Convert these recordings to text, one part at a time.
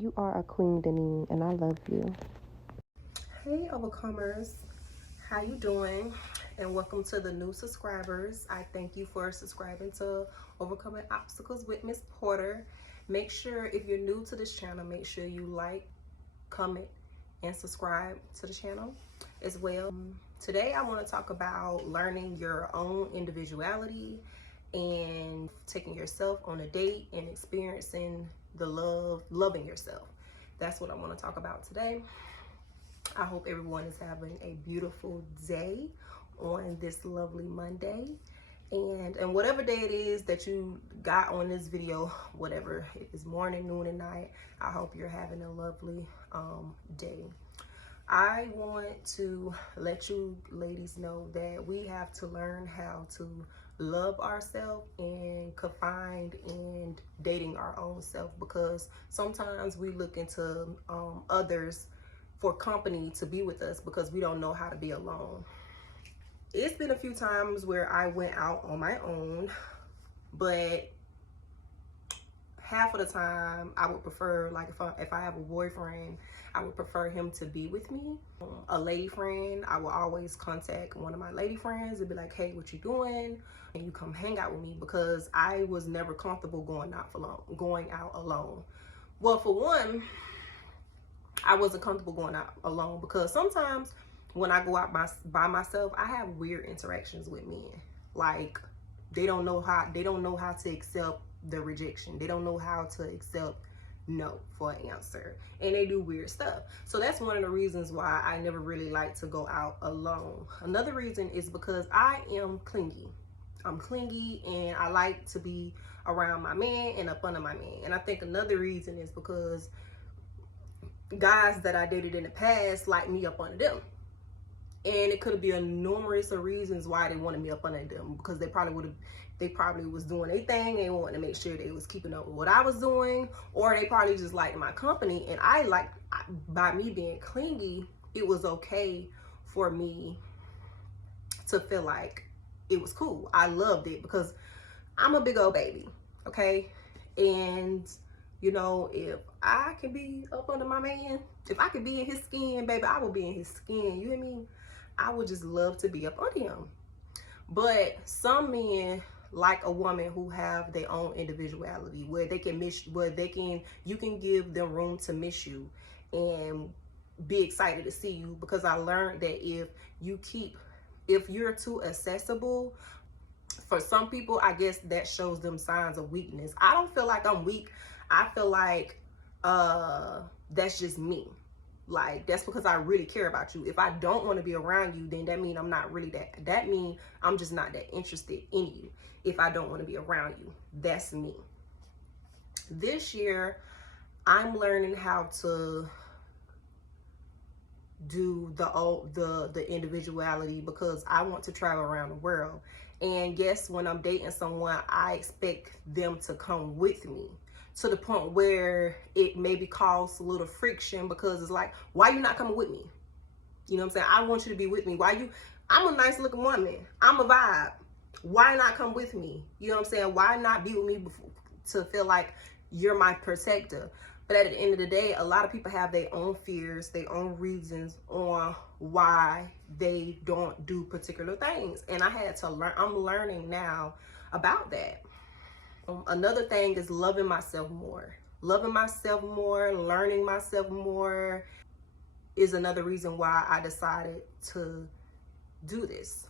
You are a queen, Deneen, and I love you. Hey overcomers, how you doing? And welcome to the new subscribers. I thank you for subscribing to Overcoming Obstacles with Miss Porter. Make sure if you're new to this channel, make sure you like, comment, and subscribe to the channel as well. Today I want to talk about learning your own individuality and taking yourself on a date and experiencing the loving yourself. That's what I want to talk about today. I hope everyone is having a beautiful day on this lovely Monday. And whatever day it is that you got on this video, whatever, if it's morning, noon, and night, I hope you're having a lovely day. I want to let you ladies know that we have to learn how to love ourselves and confine in dating our own self, because sometimes we look into others for company to be with us because we don't know how to be alone. It's been a few times where I went out on my own, but half of the time I would prefer, like if I have a boyfriend, I would prefer him to be with me. A lady friend, I will always contact one of my lady friends and be like, hey, what you doing? And you come hang out with me, because I was never comfortable going out alone. Well, for one, I wasn't comfortable going out alone because sometimes when I go out by myself, I have weird interactions with men. Like they don't know how to accept the rejection. They don't know how to accept no for an answer, and they do weird stuff. So that's one of the reasons why I never really like to go out alone. Another reason is because I am clingy. I'm clingy and I like to be around my man and up under my man. And I think another reason is because guys that I dated in the past like me up under them, and it could be a numerous of reasons why they wanted me up under them, because they probably was doing their thing and wanted to make sure they was keeping up with what I was doing, or they probably just liked my company. And by me being clingy, it was okay for me to feel like it was cool. I loved it because I'm a big old baby, okay? And you know, if I can be up under my man, if I could be in his skin, baby, I will be in his skin. You hear me? I would just love to be up under him. But some men like a woman who have their own individuality, where you can give them room to miss you and be excited to see you. Because I learned that if you're too accessible, for some people, I guess that shows them signs of weakness. I don't feel like I'm weak. I feel like that's just me. Like, that's because I really care about you. If I don't want to be around you, then that means I'm not really that means I'm just not that interested in you. If I don't want to be around you, that's me. This year, I'm learning how to do the individuality, because I want to travel around the world. And guess, when I'm dating someone, I expect them to come with me, to the point where it maybe cause a little friction, because it's like, why you not coming with me? You know what I'm saying? I want you to be with me. I'm a nice looking woman. I'm a vibe. Why not come with me? You know what I'm saying? Why not be with me to feel like you're my protector? But at the end of the day, a lot of people have their own fears, their own reasons on why they don't do particular things. And I had to learn, I'm learning now about that. Another thing is loving myself more. Loving myself more, learning myself more is another reason why I decided to do this.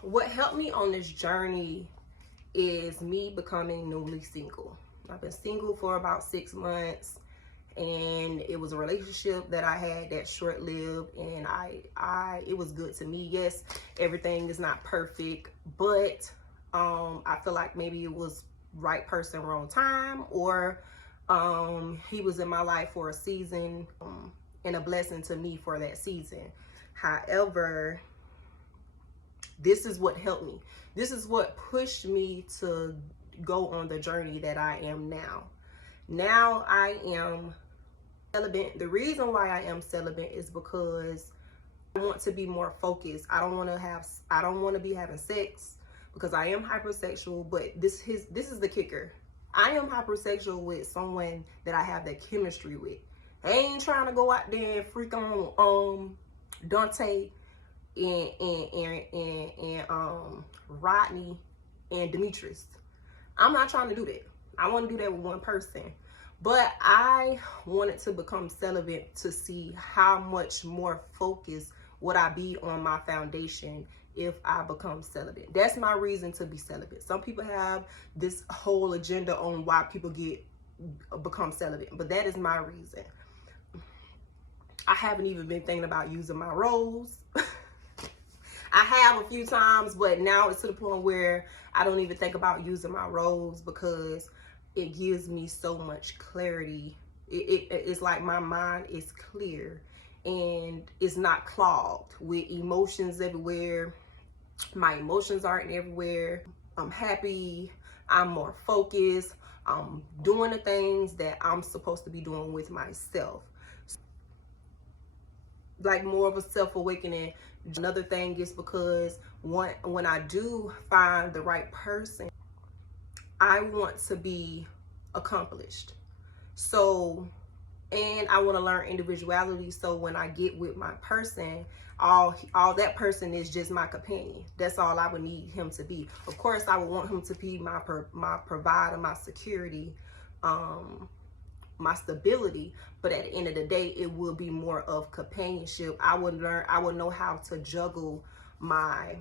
What helped me on this journey is me becoming newly single. I've been single for about 6 months, and it was a relationship that I had that short-lived, and it was good to me. Yes, everything is not perfect, but I feel like maybe it was right person, wrong time, or he was in my life for a season, and a blessing to me for that season. However, this is what helped me. This is what pushed me to go on the journey that I am now. Now I am celibate. The reason why I am celibate is because I want to be more focused. I don't want to be having sex because I am hypersexual, but this is the kicker. I am hypersexual with someone that I have that chemistry with. I ain't trying to go out there and freak on Dante and Rodney and Demetrius. I'm not trying to do that. I want to do that with one person. But I wanted to become celibate to see how much more focused would I be on my foundation if I become celibate. That's my reason to be celibate. Some people have this whole agenda on why people become celibate, but that is my reason. I haven't even been thinking about using my rose. I have a few times, but now it's to the point where I don't even think about using my rose because it gives me so much clarity. It's like my mind is clear and it's not clogged with emotions everywhere. My emotions aren't everywhere. I'm happy. I'm more focused. I'm doing the things that I'm supposed to be doing with myself. Like more of a self-awakening. Another thing is because when I do find the right person, I want to be accomplished. So, and I want to learn individuality. So when I get with my person, all that person is just my companion. That's all I would need him to be. Of course, I would want him to be my provider, my security, my stability, but at the end of the day, it will be more of companionship. I would know how to juggle my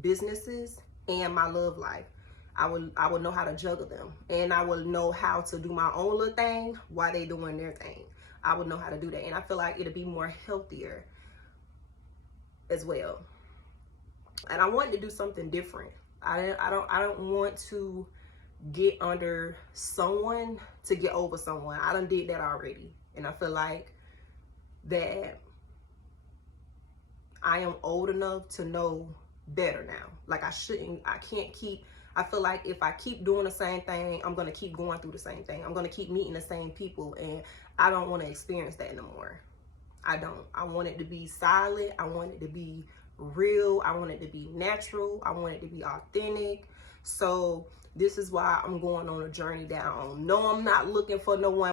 businesses and my love life. I would know how to juggle them, and I would know how to do my own little thing while they doing their thing. I would know how to do that, and I feel like it'll be more healthier as well. And I wanted to do something different. I don't want to get under someone to get over someone. I done did that already, and I feel like that I am old enough to know better now. Like I feel like if I keep doing the same thing, I'm gonna keep going through the same thing. I'm gonna keep meeting the same people, and I don't want to experience that anymore. I don't. I want it to be silent. I want it to be real. I want it to be natural. I want it to be authentic. So this is why I'm going on a journey down. No, I'm not looking for no one,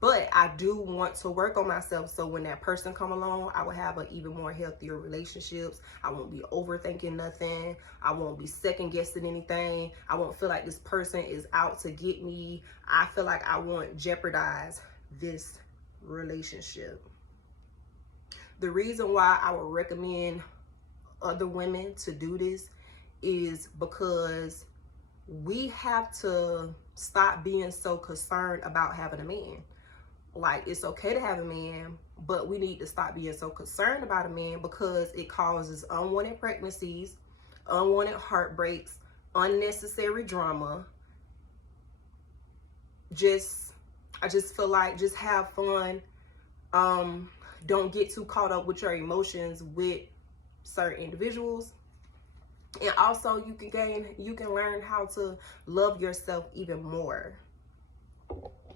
but I do want to work on myself. So when that person come along, I will have an even more healthier relationships. I won't be overthinking nothing. I won't be second guessing anything. I won't feel like this person is out to get me. I feel like I won't jeopardize this relationship. The reason why I would recommend other women to do this is because we have to stop being so concerned about having a man. Like, it's okay to have a man, but we need to stop being so concerned about a man because it causes unwanted pregnancies, unwanted heartbreaks, unnecessary drama. I just feel like just have fun. Don't get too caught up with your emotions with certain individuals. And also you can learn how to love yourself even more,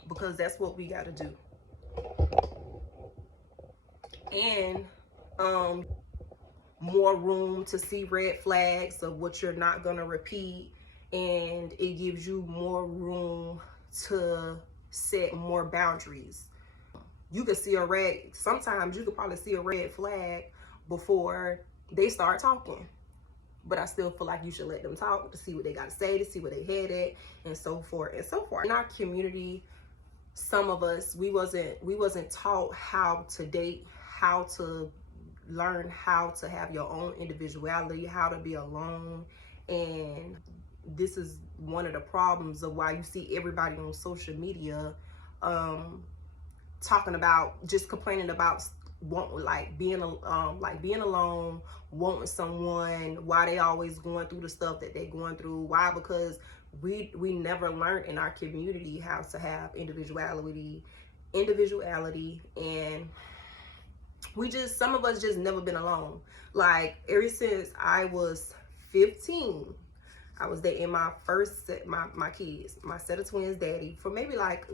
because that's what we got to do. And more room to see red flags of what you're not going to repeat, and it gives you more room to set more boundaries. You can see sometimes you could probably see a red flag before they start talking. But I still feel like you should let them talk to see what they got to say, to see where they head at, and so forth and so forth. In our community, some of us, we wasn't taught how to date, how to learn how to have your own individuality, how to be alone. And this is one of the problems of why you see everybody on social media talking about, just complaining about being alone, wanting someone, why they always going through the stuff that they going through. Why? Because we never learned in our community how to have individuality, and some of us just never been alone. Like, ever since I was 15, I was dating my first set, my kids, my set of twins daddy for maybe like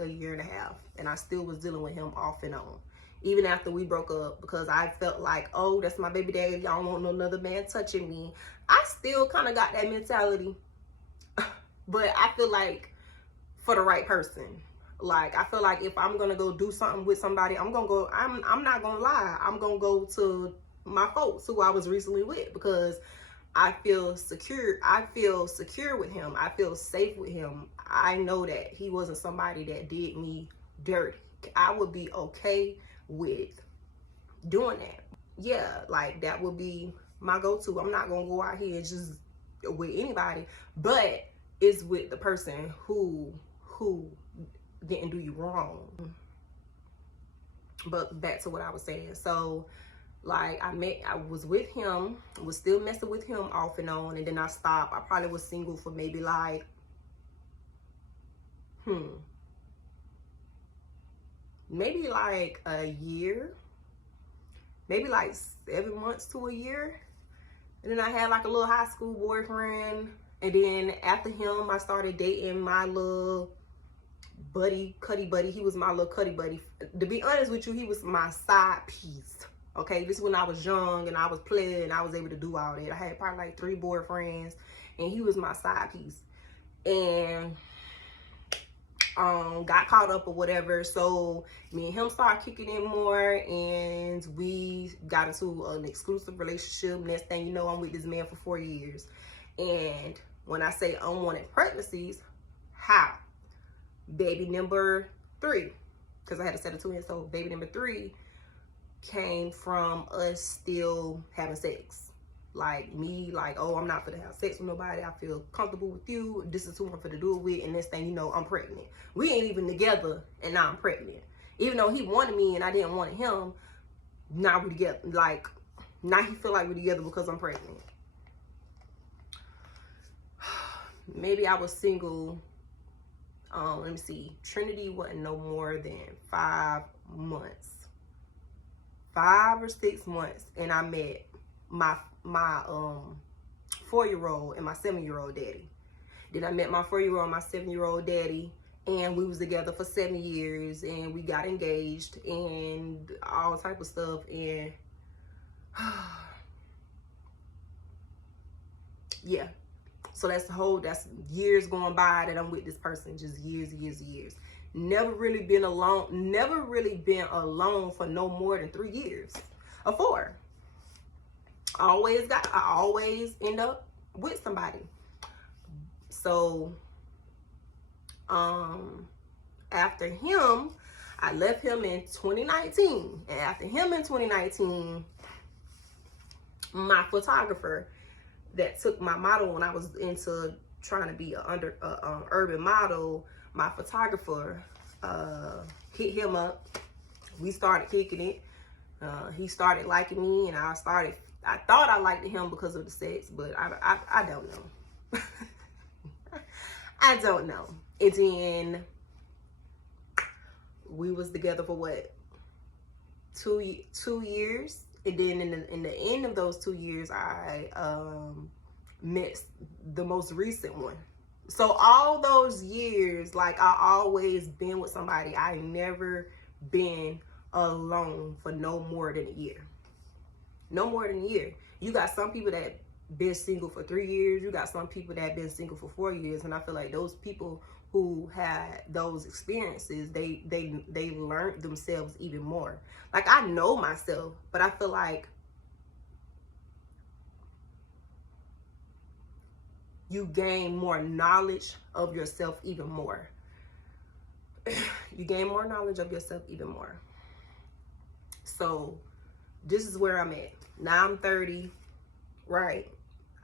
a year and a half, and I still was dealing with him off and on. even after we broke up, because I felt like, oh, that's my baby daddy, y'all don't want no another man touching me. I still kind of got that mentality, but I feel like for the right person. Like, I feel like if I'm gonna go do something with somebody, I'm not gonna lie, I'm gonna go to my folks who I was recently with, because I feel secure with him. I feel safe with him. I know that he wasn't somebody that did me dirty. I would be okay with doing that. Yeah, like, that would be my go-to. I'm not gonna go out here and just with anybody, but it's with the person who didn't do you wrong. But back to what I was saying. So, like, I was with him, was still messing with him off and on, and then I stopped. I probably was single for maybe like, maybe like a year, maybe like 7 months to a year. And then I had like a little high school boyfriend. And then after him, I started dating my little cuddy buddy. He was my little cuddy buddy. To be honest with you, he was my side piece. Okay, this is when I was young and I was playing and I was able to do all that. I had probably like 3 boyfriends, and he was my side piece. And got caught up or whatever, so me and him started kicking in more, and we got into an exclusive relationship. Next thing you know, I'm with this man for 4 years. And when I say unwanted pregnancies, how? Baby number 3, because I had a set of twins, so baby number 3 came from us still having sex. Like, me, like, oh, I'm not gonna have sex with nobody, I feel comfortable with you, this is who I'm gonna do it with, and next thing you know, I'm pregnant. We ain't even together, and now I'm pregnant. Even though he wanted me and I didn't want him, now we together. Like, now he feel like we're together because I'm pregnant. Maybe I was single, let me see, Trinity wasn't no more than 5 months. 5 or 6 months, and I met my 4-year-old and my 7-year-old daddy. Then I met my 4-year-old and my 7-year-old daddy, and we was together for 7 years, and we got engaged and all type of stuff. And yeah, so that's years going by that I'm with this person. Just years. Never really been alone for no more than 3 years or 4. I always end up with somebody. So after him, I left him in 2019. And after him in 2019, my photographer that took my model when I was into trying to be an urban model, my photographer hit him up. We started kicking it. He started liking me, and I thought I liked him because of the sex, but I don't know. I don't know. And then we was together for what, 2 years, and then in the end of those 2 years, I met the most recent one. So all those years, like, I always been with somebody. I ain't never been alone for no more than a year. No more than a year. You got some people that been single for 3 years. You got some people that been single for 4 years. And I feel like those people who had those experiences, they learned themselves even more. Like, I know myself, but I feel like you gain more knowledge of yourself even more. You gain more knowledge of yourself even more. So this is where I'm at. Now I'm 30, right?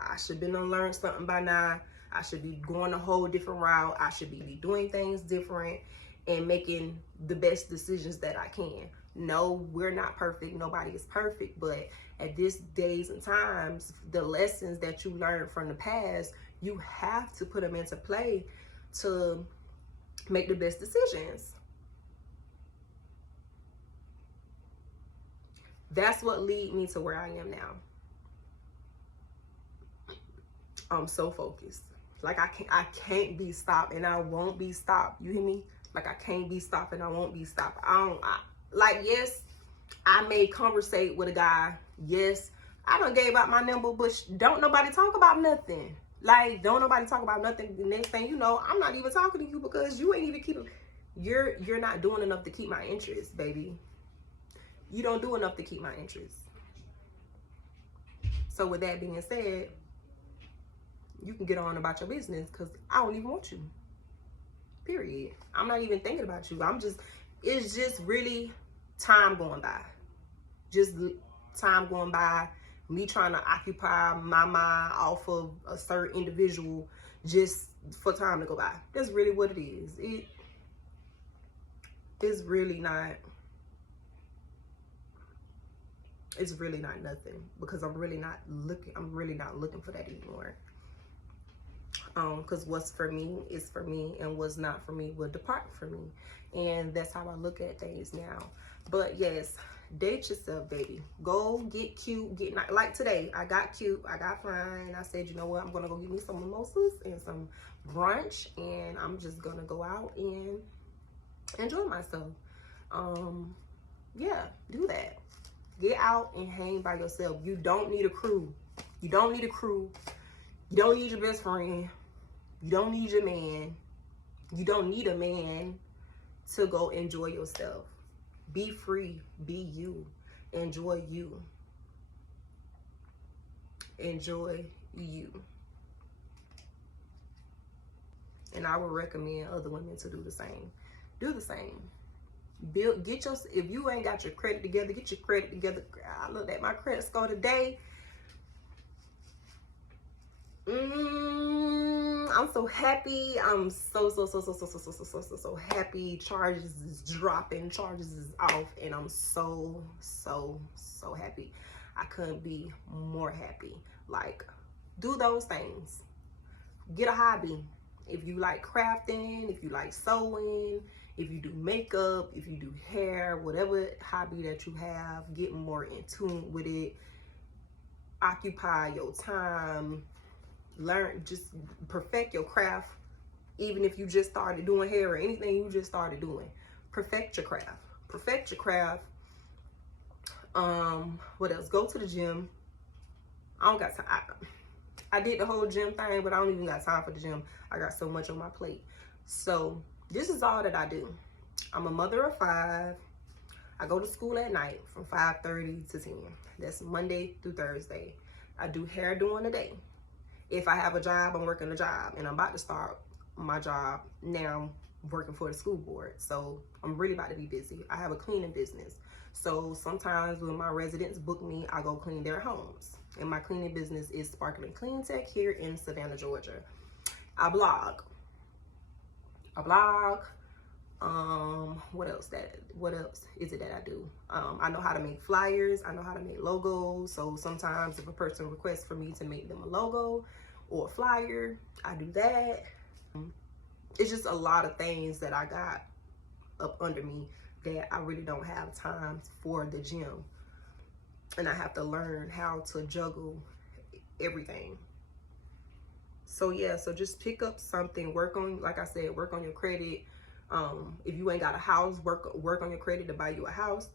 I should be done learned something by now. I should be going a whole different route. I should be doing things different and making the best decisions that I can. No, we're not perfect. Nobody is perfect. But at this days and times, the lessons that you learned from the past, you have to put them into play to make the best decisions. That's what led me to where I am now. I'm so focused. Like, I can't be stopped, and I won't be stopped. You hear me? Like, I can't be stopped, and I won't be stopped. Like, yes, I may conversate with a guy. Yes, I done gave out my number, but don't nobody talk about nothing. Like, don't nobody talk about nothing. The next thing you know, I'm not even talking to you because you ain't even keeping. You're not doing enough to keep my interest, baby. You don't do enough to keep my interest. So with that being said, you can get on about your business because I don't even want you. Period. I'm not even thinking about you. It's just really time going by. Just time going by, me trying to occupy my mind off of a certain individual just for time to go by. That's really what it is. It's really not nothing, because I'm really not looking for that anymore. Because what's for me is for me, and what's not for me will depart from me. And that's how I look at things now. But yes, date yourself, baby. Go get cute, get nice. Like today, I got cute, I got fine. I said, you know what, I'm gonna go get me some mimosas and some brunch, and I'm just gonna go out and enjoy myself. Yeah, do that. Get out and hang by yourself. You don't need a crew. You don't need a crew. You don't need your best friend. You don't need your man. You don't need a man to go enjoy yourself. Be free. Be you. Enjoy you. Enjoy you. And I would recommend other women to do the same. Do the same. If you ain't got your credit together, get your credit together. I looked at my credit score today. I'm so happy. I'm so happy. Charges is dropping, charges is off, and I'm so happy. I couldn't be more happy. Like, do those things. Get a hobby. If you like crafting, if you like sewing, if you do makeup, if you do hair, whatever hobby that you have, get more in tune with it. Occupy your time. Learn, just perfect your craft. Even if you just started doing hair or anything you just started doing, perfect your craft. Perfect your craft. What else? Go to the gym. I don't got time. I did the whole gym thing, but I don't even got time for the gym. I got so much on my plate. So this is all that I do. I'm a mother of 5. I go to school at night from 5:30 to 10. That's Monday through Thursday. I do hair during the day. If I have a job, I'm working a job, and I'm about to start my job now, working for the school board. So I'm really about to be busy. I have a cleaning business. So sometimes when my residents book me, I go clean their homes. And my cleaning business is Sparkling Clean Tech here in Savannah, Georgia. I blog. What else is it that I do? I know how to make flyers. I know how to make logos. So sometimes if a person requests for me to make them a logo or a flyer, I do that. It's just a lot of things that I got up under me that I really don't have time for the gym. And I have to learn how to juggle everything. So yeah, so just pick up something, work on, like I said, work on your credit. If you ain't got a house, work on your credit to buy you a house.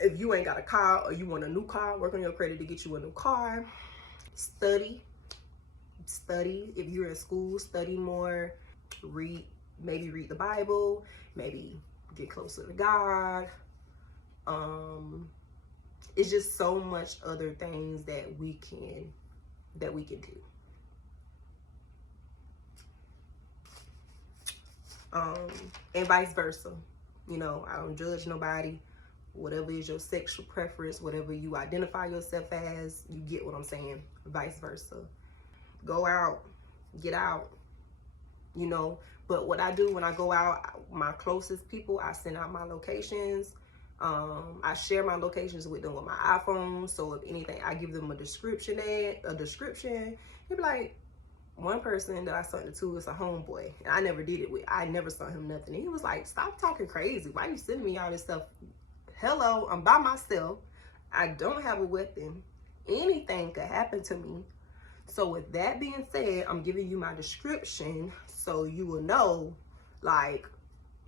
If you ain't got a car or you want a new car, work on your credit to get you a new car. Study. If you're in school, study more. Maybe read the Bible, maybe get closer to God. It's just so much other things that we can do. And vice versa. You know, I don't judge nobody. Whatever is your sexual preference, whatever you identify yourself as, you get what I'm saying. Vice versa. Go out, get out, you know. But what I do when I go out, my closest people, I send out my locations. I share my locations with them with my iPhone. So if anything, I give them a description. You'd be like, one person that I sent it to is a homeboy, and I never did it with. I never sent him nothing. And he was like, "Stop talking crazy. Why you sending me all this stuff?" Hello, I'm by myself. I don't have a weapon. Anything could happen to me. So with that being said, I'm giving you my description so you will know, like,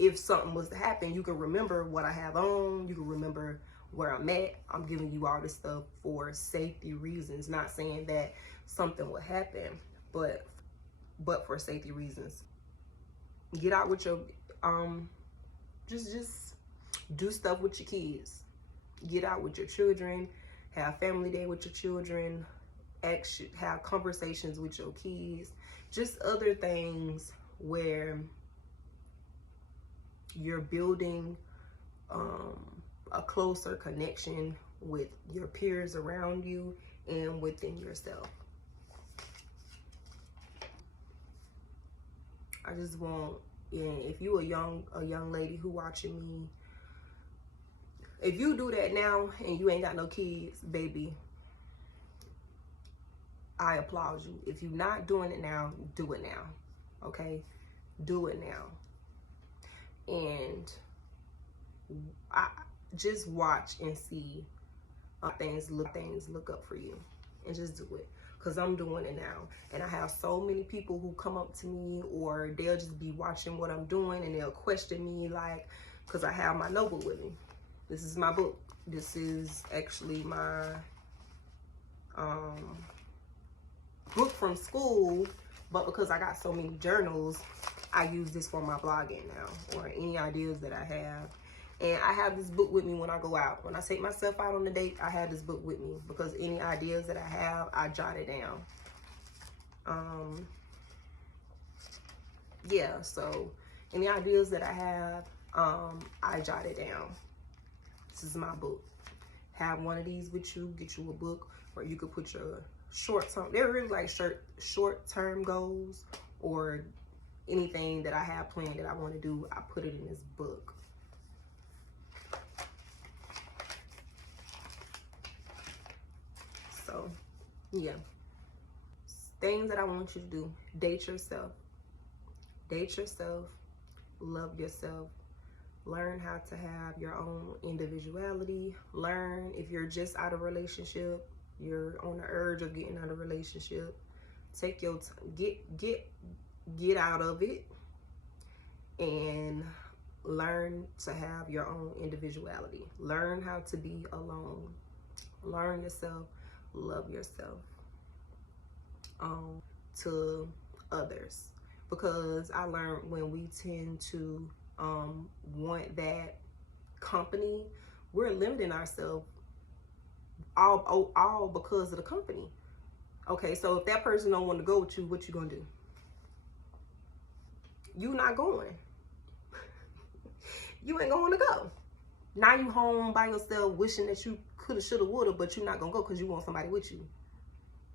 if something was to happen, you can remember what I have on, you can remember where I'm at. I'm giving you all this stuff for safety reasons, not saying that something would happen, but for safety reasons. Get out with your just do stuff with your kids. Get out with your children, have family day with your children, have conversations with your kids, just other things where you're building a closer connection with your peers around you and within yourself. I just want, and if you a young lady who watching me, if you do that now and you ain't got no kids, baby, I applaud you. If you're not doing it now, do it now. Okay? Do it now. And I just watch and see things look up for you, and just do it, because I'm doing it now. And I have so many people who come up to me, or they'll just be watching what I'm doing and they'll question me, like, because I have my notebook with me. This is my book. This is actually my book from school, but because I got so many journals, I use this for my blogging now, or any ideas that I have. And I have this book with me when I go out. When I take myself out on a date, I have this book with me, because any ideas that I have, I jot it down. Yeah, so any ideas that I have, I jot it down. This is my book. Have one of these with you. Get you a book where you could put your short-term, they're really like short-term goals, or anything that I have planned that I want to do, I put it in this book. So, yeah. Things that I want you to do. Date yourself. Date yourself. Love yourself. Learn how to have your own individuality. Learn, if you're just out of a relationship, you're on the urge of getting out of a relationship, take your get out of it and learn to have your own individuality. Learn how to be alone. Learn yourself. Love yourself. To others, because I learned when we tend to want that company, we're limiting ourselves all because of the company. Okay, so if that person don't want to go with you, what you gonna do? You not going. You ain't going to go. Now you home by yourself wishing that you coulda, shoulda, woulda, but you not gonna go because you want somebody with you.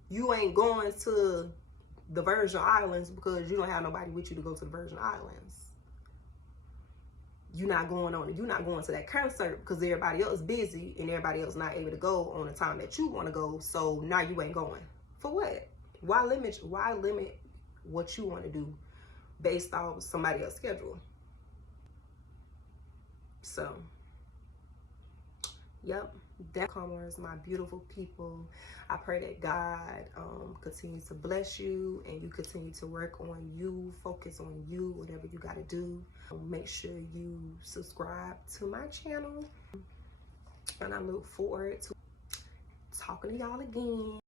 You ain't going to the Virgin Islands because you don't have nobody with you to go to the Virgin Islands. You're not going to that concert because everybody else busy and everybody else not able to go on the time that you want to go. So now you ain't going. For what? Why limit what you want to do based off somebody else's schedule? So, yep, that comers, my beautiful people. I pray that God continues to bless you, and you continue to work on you, focus on you, whatever you got to do. Make sure you subscribe to my channel, and I look forward to talking to y'all again.